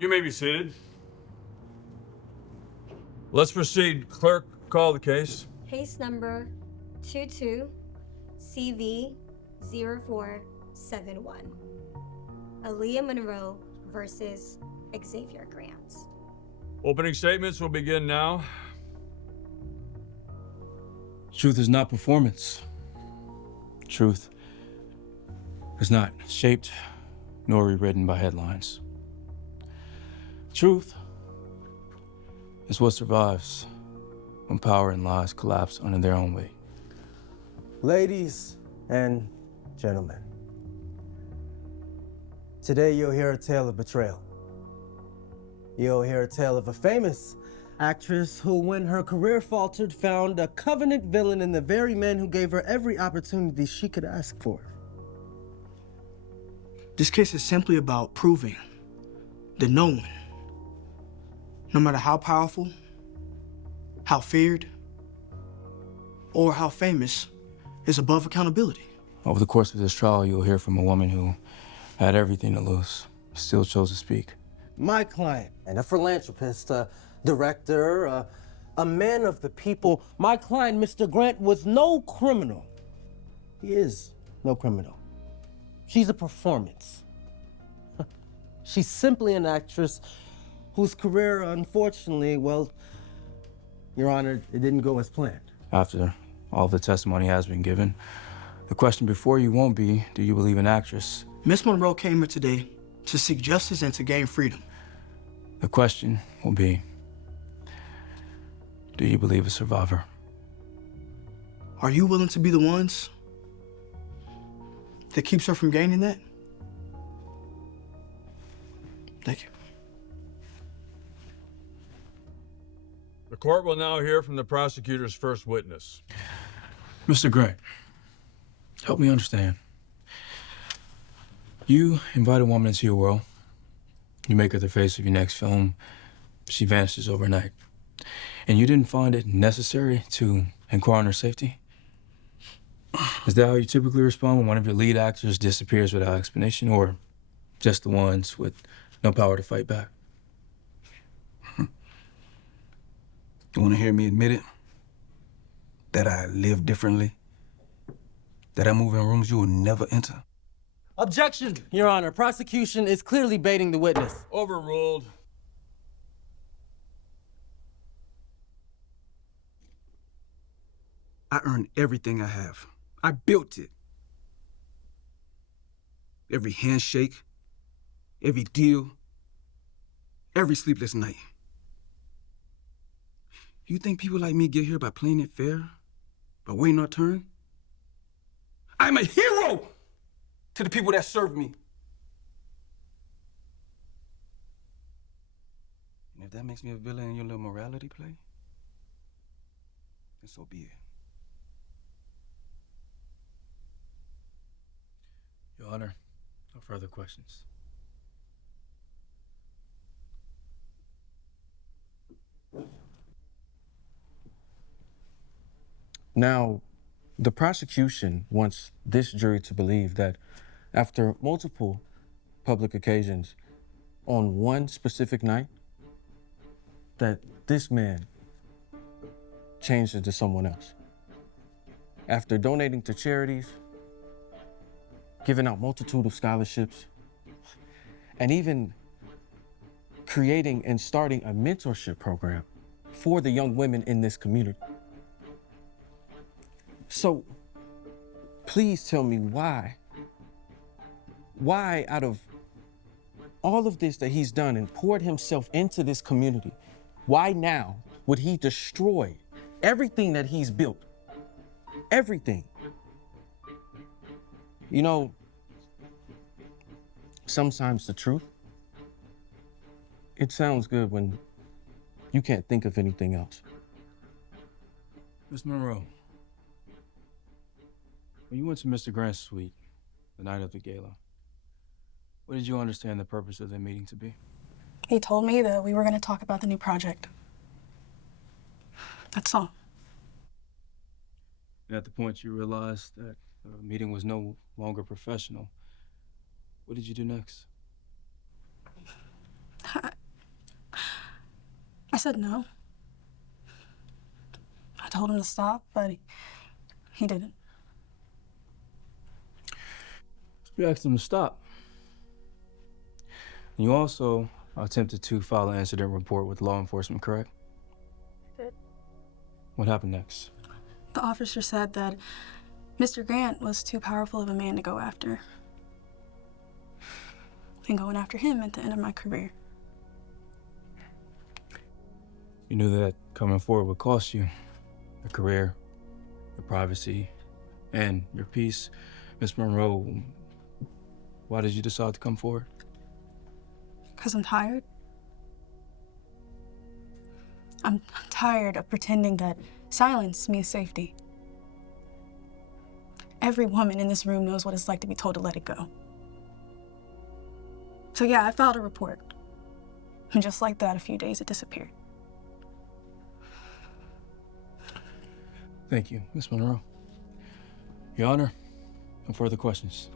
You may be seated. Let's proceed. Clerk, call the case. Case number 22-CV0471. Aaliyah Monroe versus Xavier Grant. Opening statements will begin now. Truth is not performance. Truth is not shaped nor rewritten by headlines. Truth is what survives when power and lies collapse under their own weight. Ladies and gentlemen, today you'll hear a tale of betrayal. You'll hear a tale of a famous actress who, when her career faltered, found a covenant villain in the very man who gave her every opportunity she could ask for. This case is simply about proving that no one, no matter how powerful, how feared, or how famous, is above accountability. Over the course of this trial, you'll hear from a woman who had everything to lose, still chose to speak. My client, and a philanthropist, a director, a man of the people. My client, Mr. Grant, was no criminal. He is no criminal. She's a performance. She's simply an actress whose career, unfortunately, well, Your Honor, it didn't go as planned. After all the testimony has been given, the question before you won't be, do you believe an actress? Miss Monroe came here today to seek justice and to gain freedom. The question will be, do you believe a survivor? Are you willing to be the ones that keeps her from gaining that? Thank you. The court will now hear from the prosecutor's first witness. Mr. Grant, help me understand. You invite a woman into your world. You make her the face of your next film. She vanishes overnight. And you didn't find it necessary to inquire on her safety? Is that how you typically respond when one of your lead actors disappears without explanation, or just the ones with no power to fight back? You want to hear me admit it? That I live differently? That I move in rooms you will never enter? Objection, Your Honor. Prosecution is clearly baiting the witness. Overruled. I earned everything I have. I built it. Every handshake, every deal, every sleepless night. You think people like me get here by playing it fair? By waiting our turn? I'm a hero to the people that serve me. And if that makes me a villain in your little morality play, then so be it. Your Honor, no further questions. Now, the prosecution wants this jury to believe that after multiple public occasions on one specific night, that this man changed into someone else. After donating to charities, giving out multitude of scholarships, and even creating and starting a mentorship program for the young women in this community. So, please tell me why out of all of this that he's done and poured himself into this community, why now would he destroy everything that he's built? Everything. You know, sometimes the truth, it sounds good when you can't think of anything else. Miss Monroe, when you went to Mr. Grant's suite the night of the gala, what did you understand the purpose of the meeting to be? He told me that we were going to talk about the new project. That's all. And at the point you realized that the meeting was no longer professional, what did you do next? said no. I told him to stop, but he didn't. You asked him to stop. You also attempted to file an incident report with law enforcement, correct? I did. What happened next? The officer said that Mr. Grant was too powerful of a man to go after. And going after him at the end of my career. You knew that coming forward would cost you your career, your privacy, and your peace. Miss Monroe, why did you decide to come forward? Because I'm tired. I'm tired of pretending that silence means safety. Every woman in this room knows what it's like to be told to let it go. So yeah, I filed a report. And just like that, a few days it disappeared. Thank you, Miss Monroe. Your Honor, no further questions.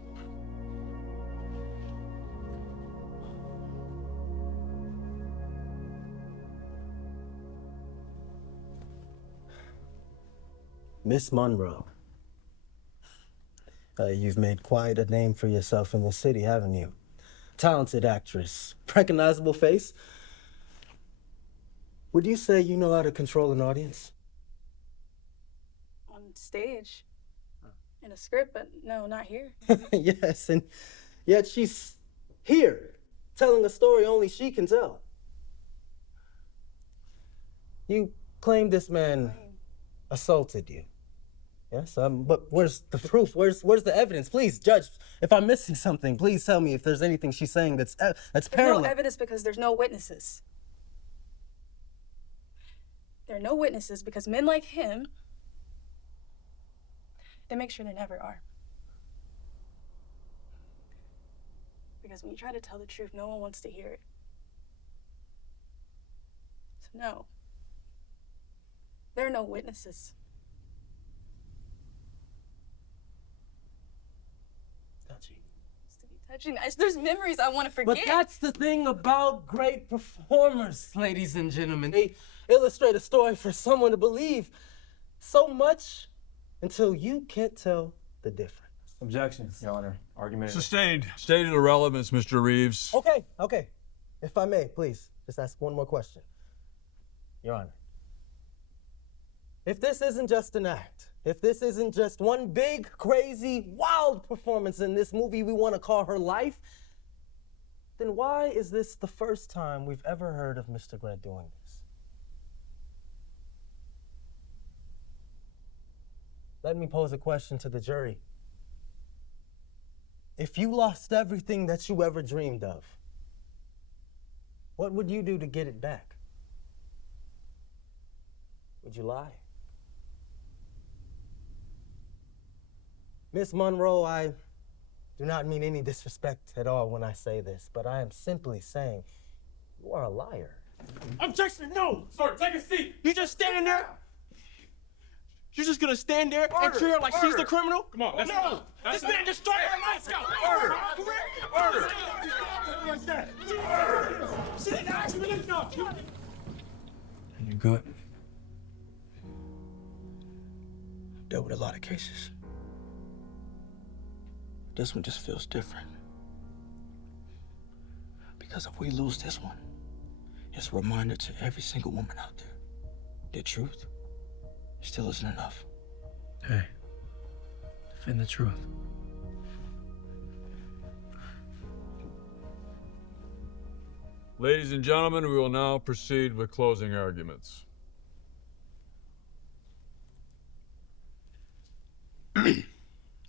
Miss Monroe, you've made quite a name for yourself in the city, haven't you? Talented actress, recognizable face. Would you say you know how to control an audience? On stage. In a script, but no, not here. Yes, and yet she's here, telling a story only she can tell. You claim this man assaulted you. Yes, but where's the proof? Where's the evidence? Please, Judge, if I'm missing something, please tell me if there's anything she's saying that's parallel. There's no evidence because there's no witnesses. There are no witnesses because men like him, they make sure there never are. Because when you try to tell the truth, no one wants to hear it. So no, there are no witnesses. Touching. There's memories I want to forget. But that's the thing about great performers, ladies and gentlemen. They illustrate a story for someone to believe so much until you can't tell the difference. Objection, Your Honor. Argument. Sustained. Stated irrelevance, Mr. Reeves. Okay. If I may, please, just ask one more question. Your Honor, if this isn't just an act, if this isn't just one big, crazy, wild performance in this movie we want to call her life, then why is this the first time we've ever heard of Mr. Grant doing this? Let me pose a question to the jury. If you lost everything that you ever dreamed of, what would you do to get it back? Would you lie? Miss Monroe, I do not mean any disrespect at all when I say this, but I am simply saying you are a liar. Objection, no! Sir, take a seat! You just standing there? You're just gonna stand there and treat her like she's the criminal? Come on, no! This man destroyed her life! Order! She didn't ask me to go! You good? I've dealt with a lot of cases. This one just feels different. Because if we lose this one, it's a reminder to every single woman out there. The truth still isn't enough. Hey, defend the truth. Ladies and gentlemen, we will now proceed with closing arguments.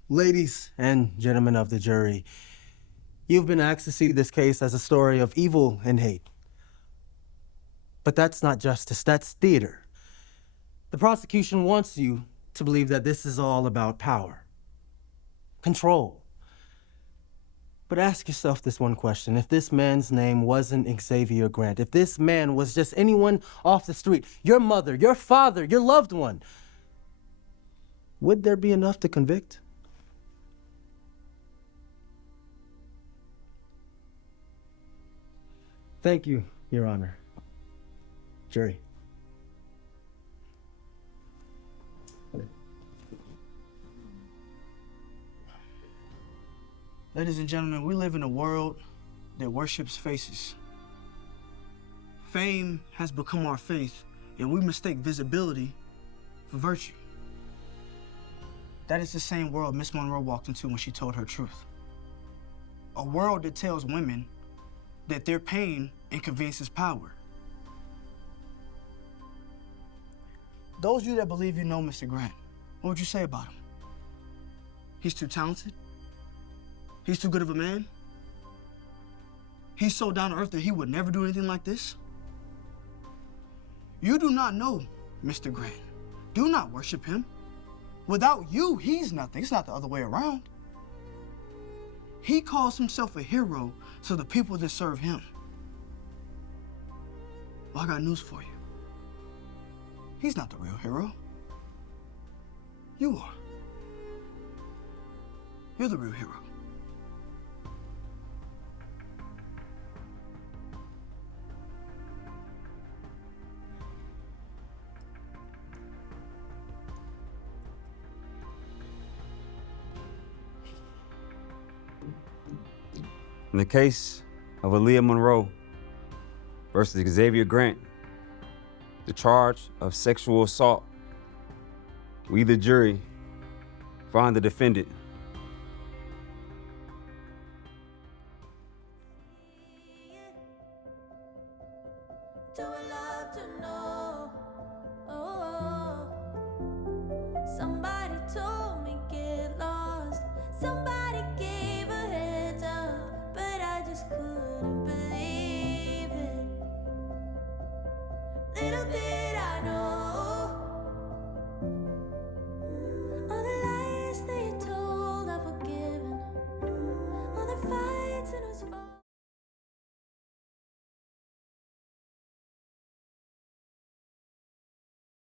Ladies and gentlemen of the jury, you've been asked to see this case as a story of evil and hate. But that's not justice, that's theater. The prosecution wants you to believe that this is all about power, control. But ask yourself this one question. If this man's name wasn't Xavier Grant, if this man was just anyone off the street, your mother, your father, your loved one, would there be enough to convict? Thank you, Your Honor. Jury. Ladies and gentlemen, we live in a world that worships faces. Fame has become our faith, and we mistake visibility for virtue. That is the same world Miss Monroe walked into when she told her truth. A world that tells women that their pain inconveniences power. Those of you that believe you know Mr. Grant, what would you say about him? He's too talented? He's too good of a man? He's so down to earth that he would never do anything like this? You do not know Mr. Grant. Do not worship him. Without you, he's nothing. It's not the other way around. He calls himself a hero so the people that serve him. Well, I got news for you. He's not the real hero. You are. You're the real hero. In the case of Aaliyah Monroe versus Xavier Grant, the charge of sexual assault, we, the jury, find the defendant Somebody told me get lost. Somebody gave a heads up, but I just couldn't believe it. Little did I know, all the lies they told I've forgiven, all the fights and us.